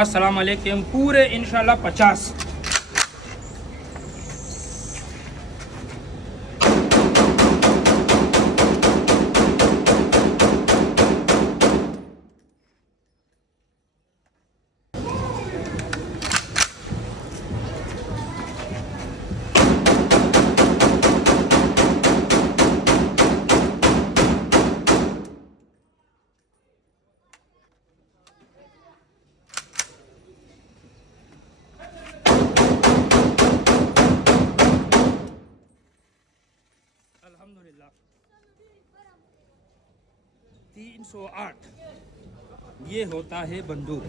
अस्सलाम वालेकुम। पूरे इंशाल्लाह 50। अल्हम्दुलिल्लाह 308 ये होता है बंदूक।